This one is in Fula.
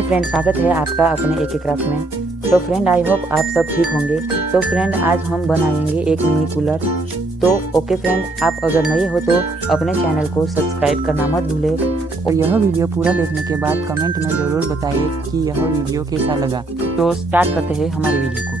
Hi friend, स्वागत है आपका अपने एक क्राफ्ट में। तो फ्रेंड, आई होप आप सब ठीक होंगे। तो फ्रेंड, आज हम बनाएंगे एक मिनी कूलर। तो ओके फ्रेंड, आप अगर नए हो तो अपने चैनल को सब्सक्राइब करना मत भूले और यह वीडियो पूरा देखने के बाद कमेंट में ज़रूर बताइए कि यह वीडियो कैसा लगा। तो स्टार्ट करते हैं हमारे वीडियो को।